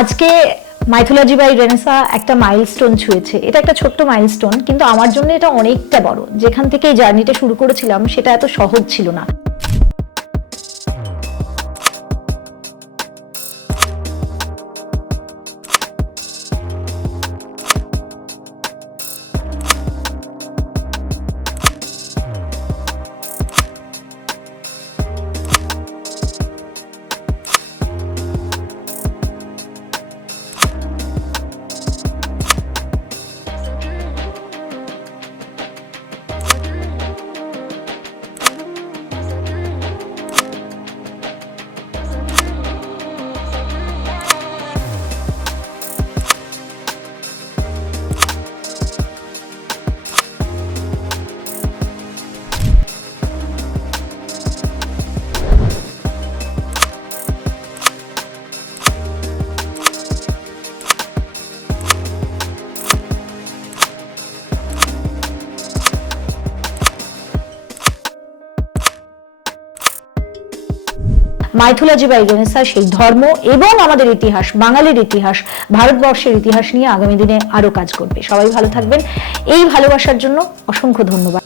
আজকে mythology by Renaissance একটা milestone ছুঁয়েছে। এটা একটা ছোট্ট মাইলস্টোন, কিন্তু আমার জন্য এটা অনেকটা বড়। যেখান থেকে এই জার্নিটা শুরু করেছিলাম সেটা এত সহজ ছিল না। মাইথোলজি বাই রেনেসা সেই ধর্ম এবং আমাদের ইতিহাস, বাঙালির ইতিহাস, ভারতবর্ষের ইতিহাস নিয়ে আগামী দিনে আরো কাজ করবে। সবাই ভালো থাকবেন। এই ভালোবাসার জন্য অসংখ্য ধন্যবাদ।